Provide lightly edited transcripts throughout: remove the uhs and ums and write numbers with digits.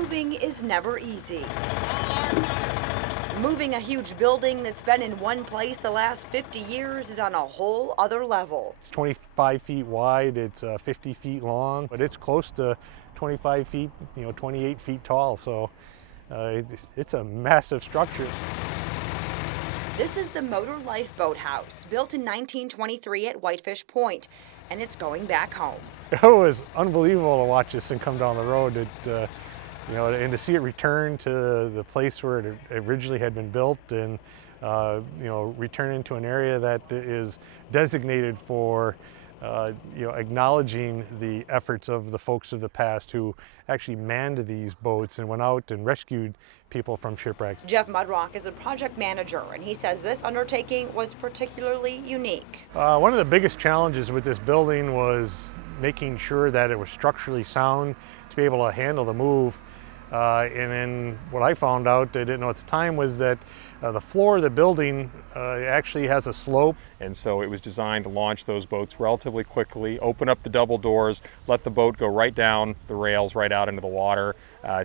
Moving is never easy. Moving a huge building that's been in one place the last 50 years is on a whole other level. It's 25 feet wide, it's 50 feet long, but it's close to 25 feet, 28 feet tall, so it's a massive structure. This is the Motor Lifeboat House, built in 1923 at Whitefish Point, and it's going back home. It was unbelievable to watch this thing come down the road. And to see it return to the place where it originally had been built, and return into an area that is designated for acknowledging the efforts of the folks of the past who actually manned these boats and went out and rescued people from shipwrecks. Jeff Mudrock is the project manager, and he says this undertaking was particularly unique. One of the biggest challenges with this building was making sure that it was structurally sound to be able to handle the move. And then what I found out, I didn't know at the time, was that the floor of the building actually has a slope. And so it was designed to launch those boats relatively quickly, open up the double doors, let the boat go right down the rails, right out into the water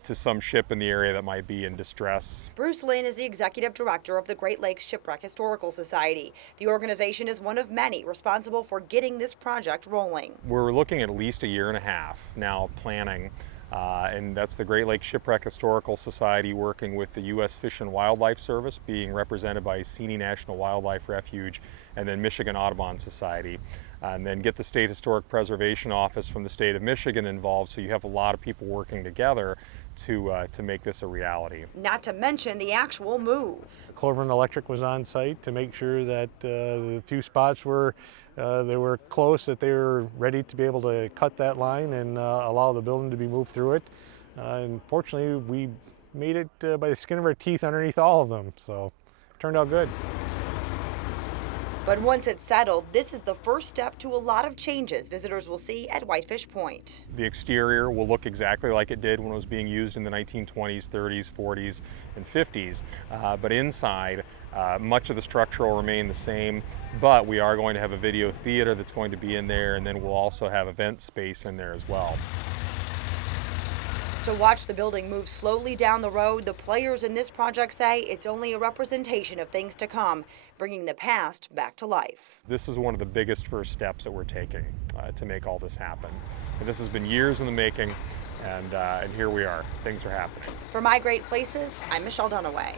to some ship in the area that might be in distress. Bruce Lynn is the executive director of the Great Lakes Shipwreck Historical Society. The organization is one of many responsible for getting this project rolling. We're looking at least a year and a half now planning. And that's the Great Lakes Shipwreck Historical Society working with the U.S. Fish and Wildlife Service, being represented by Seney National Wildlife Refuge, and then Michigan Audubon Society. And then get the State Historic Preservation Office from the state of Michigan involved, so you have a lot of people working together to make this a reality. Not to mention the actual move. Cloverland Electric was on site to make sure that the few spots were they were close, that they were ready to be able to cut that line and allow the building to be moved through it. And fortunately, we made it by the skin of our teeth underneath all of them, so it turned out good. But once it's settled, this is the first step to a lot of changes visitors will see at Whitefish Point. The exterior will look exactly like it did when it was being used in the 1920s, 30s, 40s, and 50s. But inside, much of the structure will remain the same, but we are going to have a video theater that's going to be in there, and then we'll also have event space in there as well. To watch the building move slowly down the road, the players in this project say it's only a representation of things to come, bringing the past back to life. This is one of the biggest first steps that we're taking to make all this happen. And this has been years in the making, and here we are. Things are happening. For My Great Places, I'm Michelle Dunaway.